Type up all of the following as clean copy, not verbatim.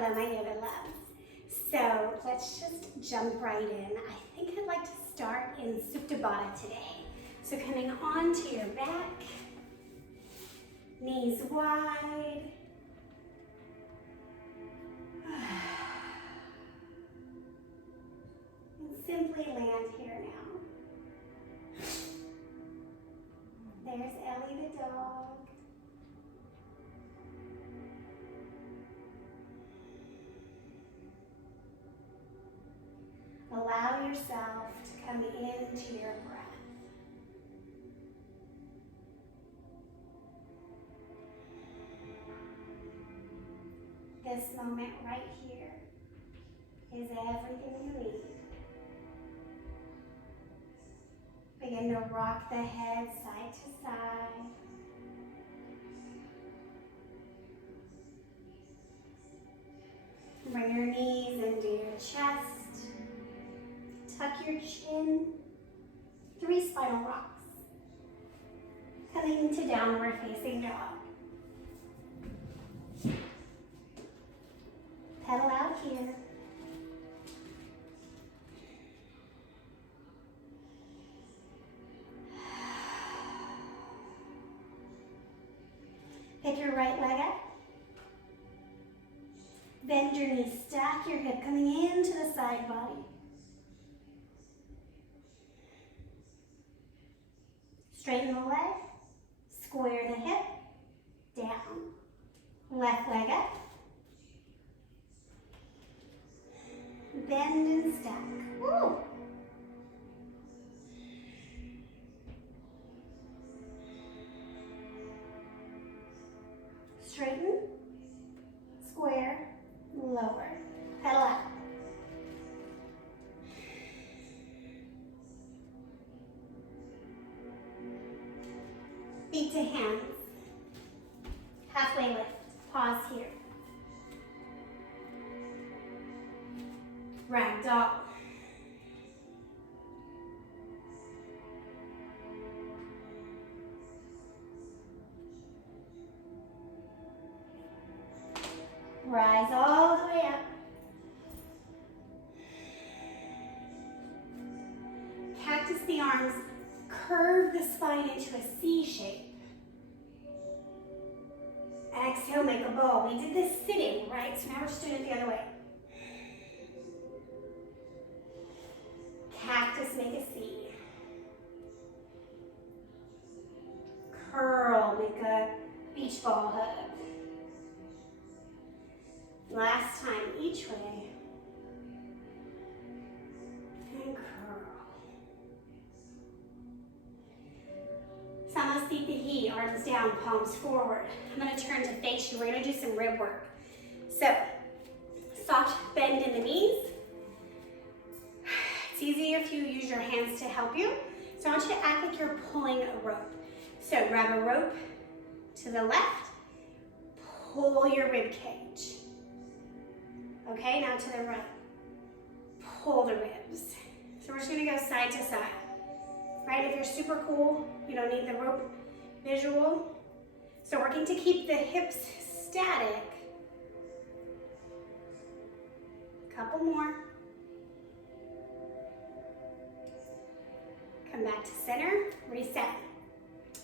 hello, my yoga loves. So let's just jump right in. I think I'd like to start in Supta Baddha today. So coming onto your back, knees wide. And simply land here now. There's Ellie the dog. Allow yourself to come into your breath. This moment right here is everything you need. Begin to rock the head side to side. Bring your knees into your chest. Tuck your chin. 3 spinal rocks. Coming to downward facing dog. Pedal out here. Pick your right leg up. Bend your knees, stack your hip, coming into the side body. Straighten the leg, square the hip, down. Left leg up. Bend and stack. Woo! Straighten, square, lower. Pedal out. Feet to hands. Halfway lift. Pause here. Ragdoll. Rise all the way up. Cactus the arms. Curve the spine into a C shape. Exhale, make a bow. We did this sitting, right? So now we're just doing it the other way. Cactus, make a C. Curl, make a beach ball hug. Last time, each way. And curl. Samasthiti, arms down, palms forward. I'm going to turn to face you. We're going to do some rib work. So, soft bend in the knees. It's easier if you use your hands to help you. So I want you to act like you're pulling a rope. So grab a rope to the left. Pull your rib cage. Okay, now to the right. Pull the ribs. So we're just going to go side to side. Right, if you're super cool, you don't need the rope visual. So working to keep the hips static. Couple more. Come back to center, reset.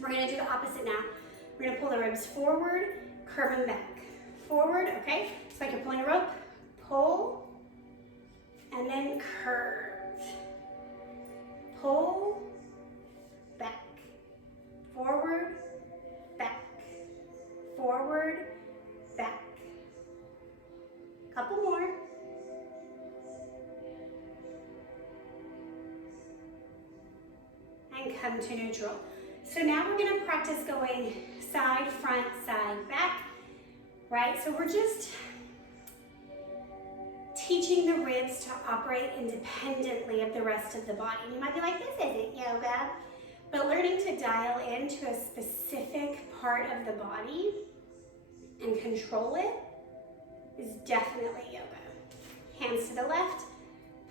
We're gonna do the opposite now. We're gonna pull the ribs forward, curve them back. Forward, okay? So like you're pulling a rope, pull, and then curve. Pull, back, forward, back, forward, back. Couple more. And come to neutral. So now we're gonna practice going side, front, side, back, right? So we're just teaching the ribs to operate independently of the rest of the body. You might be like, this isn't yoga, but learning to dial into a specific part of the body and control it is definitely yoga. Hands to the left,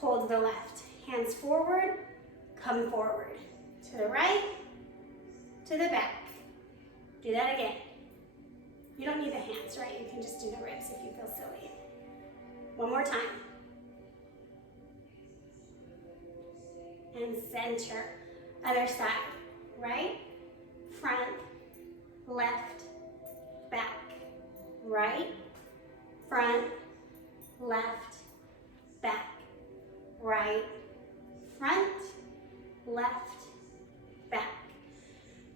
pull to the left. Hands forward, come forward. To the right, to the back. Do that again. You don't need the hands, right? You can just do the ribs if you feel silly. One more time. And center. Other side. Right, front, left, back. Right, front, left, back. Right, front, left, back.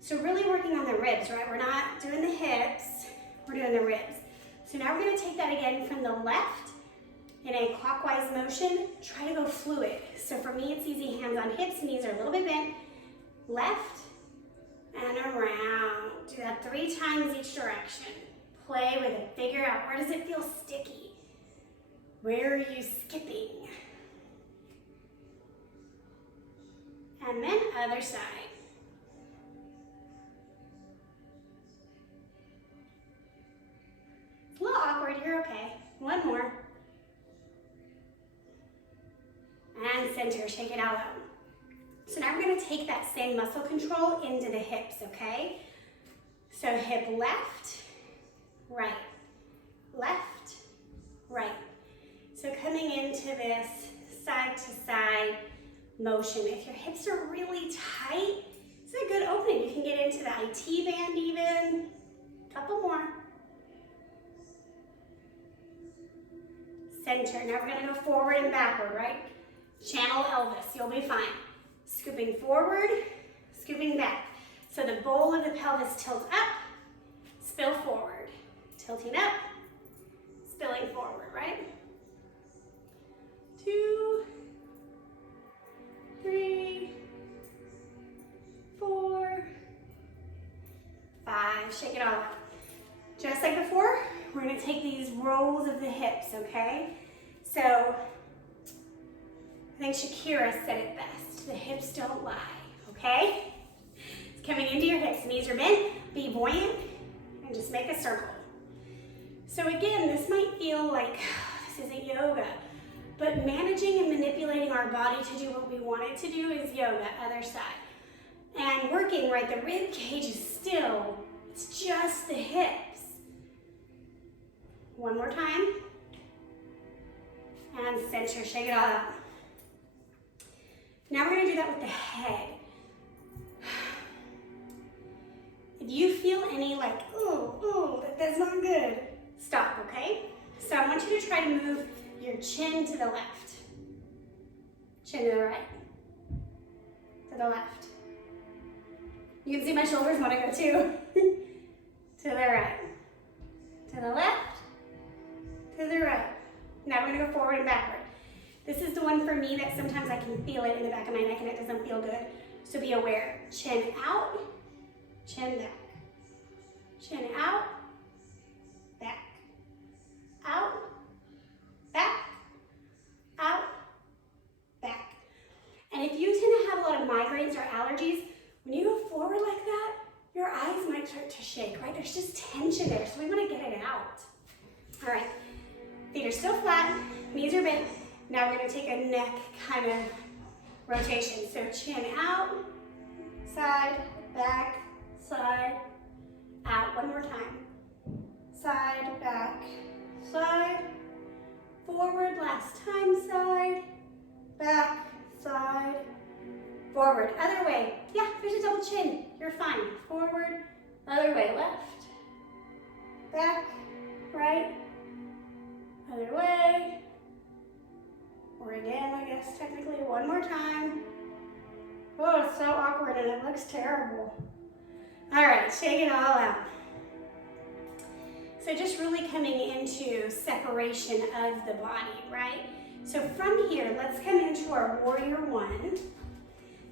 So really working on the ribs, right? We're not doing the hips, we're doing the ribs. So now we're gonna take that again from the left in a clockwise motion. Try to go fluid. So for me, it's easy, hands on hips, knees are a little bit bent. Left and around. Do that 3 times each direction. Play with it, figure out where does it feel sticky? Where are you skipping? And then other side. It's a little awkward, you're okay. One more. And center, shake it all out. So now we're gonna take that same muscle control into the hips, okay? So hip left, right, left, right. So coming into this side to side motion. If your hips are really tight, it's a good opening. You can get into the IT band even. Couple more. Center. Now we're gonna go forward and backward, right? Channel Elvis, you'll be fine. Scooping forward, scooping back. So the bowl of the pelvis tilts up, spill forward. Tilting up, spilling forward, right? 2, 3, 4, 5. Shake it all out. Just like before, we're gonna take these rolls of the hips, okay? So, I think Shakira said it best. The hips don't lie, okay? It's coming into your hips. Knees are bent, be buoyant, and just make a circle. So again, this might feel like this isn't yoga, but managing and manipulating our body to do what we want it to do is yoga, other side. And working, right, the rib cage is still, it's just the hips. One more time. And center, shake it all out. Now we're gonna do that with the head. If you feel any like, ooh, that's not good, stop, okay? So I want you to try to move your chin to the left. Chin to the right. To the left. You can see my shoulders when I go too. To the right. To the left. To the right. Now we're gonna go forward and backward. This is the one for me that sometimes I can feel it in the back of my neck and it doesn't feel good. So be aware. Chin out, chin back. Chin out, back. Out, back, out, back. And if you tend to have a lot of migraines or allergies, when you go forward like that, your eyes might start to shake, right? There's just tension there, so we wanna get it out. All right, feet are still flat, knees are bent. Now we're gonna take a neck kind of rotation. So chin out, side, back, side, out. One more time. Side, back, side, forward, last time, side, back, side, forward. Other way. Yeah, there's a double chin. You're fine. Forward, other way, left, back, right, other way. Or again, I guess technically one more time. Oh, it's so awkward and it looks terrible. All right, shake it all out. So just really coming into separation of the body, right? So from here, let's come into our warrior one.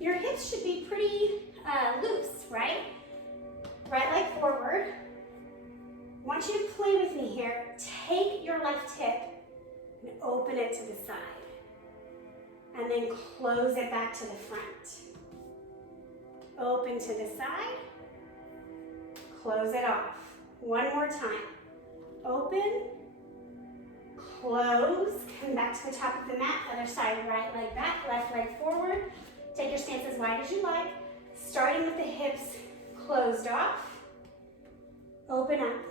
Your hips should be pretty loose, right? Right leg forward. I want you to play with me here. Take your left hip and open it to the side. And then close it back to the front. Open to the side, close it off. One more time. Open, close, come back to the top of the mat, other side, right leg back, left leg forward. Take your stance as wide as you like, starting with the hips closed off. Open up,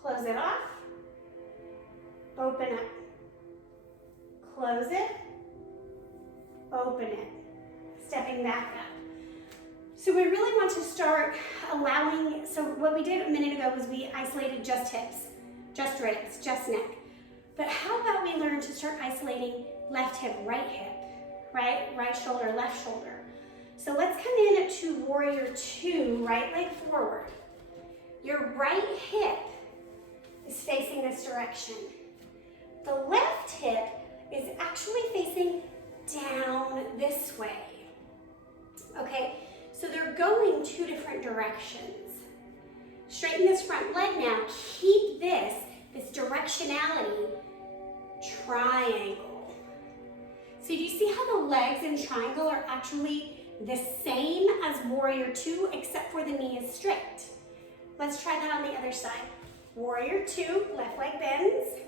close it off, open up. Close it, open it, stepping back up. So we really want to start allowing, so what we did a minute ago was we isolated just hips, just ribs, just neck. But how about we learn to start isolating left hip, right shoulder, left shoulder. So let's come in to warrior two, right leg forward. Your right hip is facing this direction. The left hip is actually facing down this way. Okay, so they're going two different directions. Straighten this front leg now. Keep this directionality triangle. So do you see how the legs in triangle are actually the same as warrior two, except for the knee is straight? Let's try that on the other side. Warrior two, left leg bends.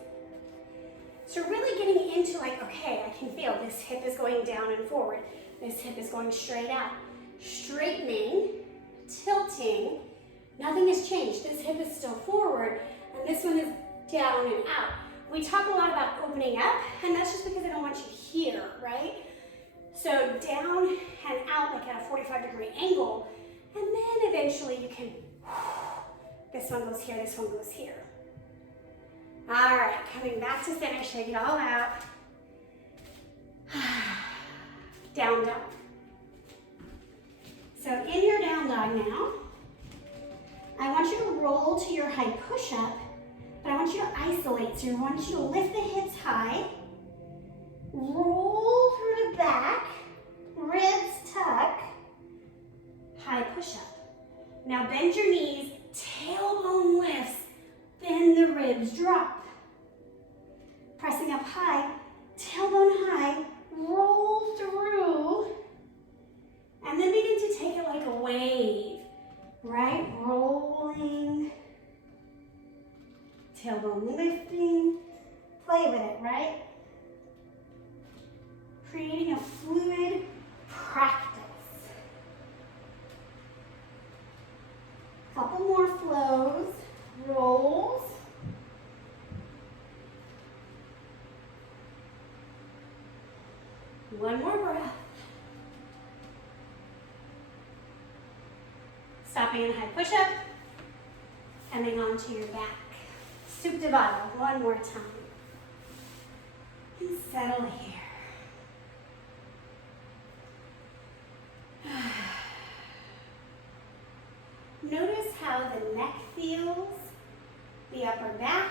So really getting into like, okay, I can feel this hip is going down and forward. This hip is going straight out. Straightening, tilting, nothing has changed. This hip is still forward, and this one is down and out. We talk a lot about opening up, and that's just because I don't want you here, right? So down and out like at a 45-degree angle, and then eventually you can, this one goes here, this one goes here. All right, coming back to center, shake it all out. Down dog. So in your down dog now, I want you to roll to your high push-up, but I want you to isolate. So I want you to lift the hips high, roll through the back, ribs tuck, high push-up. Now bend your knees, tailbone lifts, bend the ribs, drop. Pressing up high, tailbone high, roll through, and then begin to take it like a wave, right? Rolling, tailbone lifting, play with it, right? Creating a fluid practice. Couple more flows, rolls. One more breath. Stopping in high push-up, and then onto your back. Supta Baddha, one more time. And settle here. Notice how the neck feels, the upper back.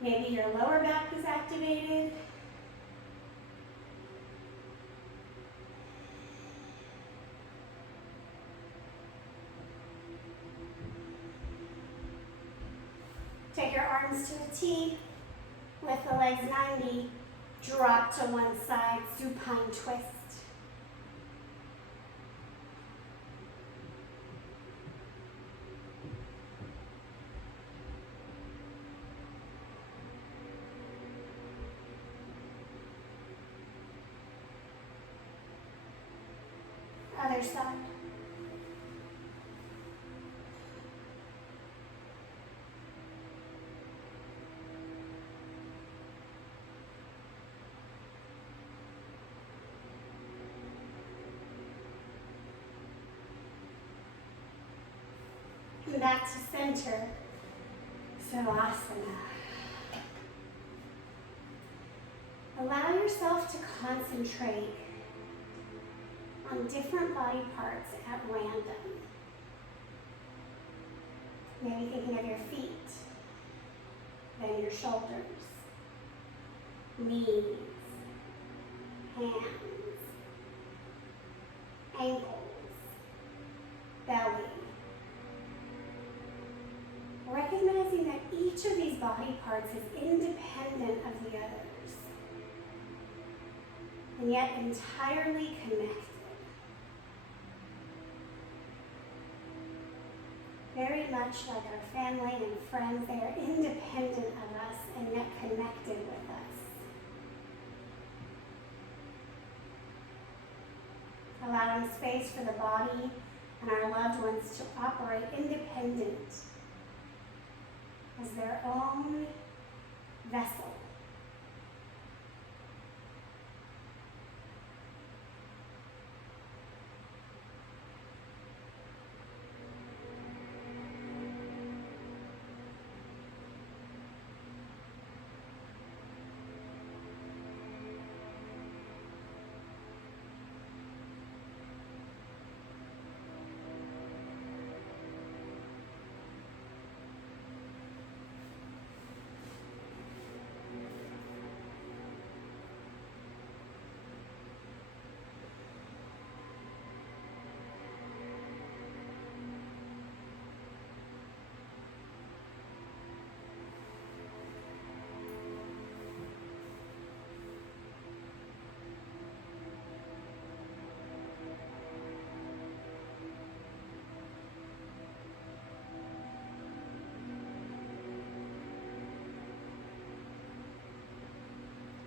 Maybe your lower back was activated. Take your arms to the T, lift the legs 90, drop to one side, supine twist. Other side. And back to center, Savasana. Allow yourself to concentrate on different body parts at random. Maybe thinking of your feet, then your shoulders, knees, hands, ankles, belly. Recognizing that each of these body parts is independent of the others, and yet entirely connected. Very much like our family and friends, they are independent of us and yet connected with us. Allowing space for the body and our loved ones to operate independent. as their own vessel.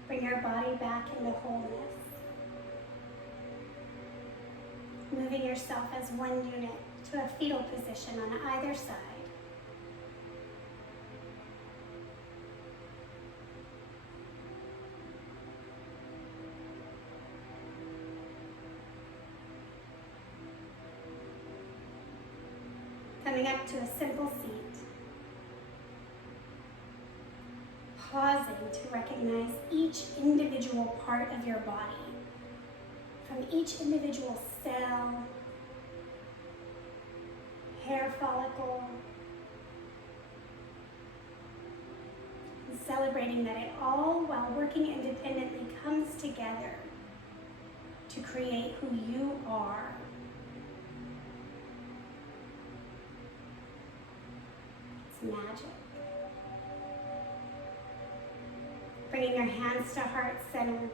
Bring your body back into wholeness. Moving yourself as one unit to a fetal position on either side. Coming up to a simple seat. Pausing to recognize each individual part of your body, from each individual cell, hair follicle, and celebrating that it all, while working independently, comes together to create who you are. It's magic. Bringing your hands to heart center,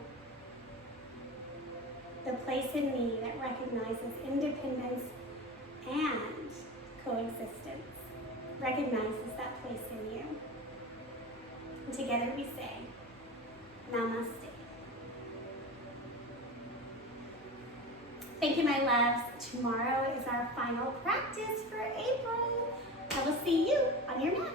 the place in me that recognizes independence and coexistence, recognizes that place in you. And together we say, Namaste. Thank you, my loves. Tomorrow is our final practice for April. I will see you on your mat.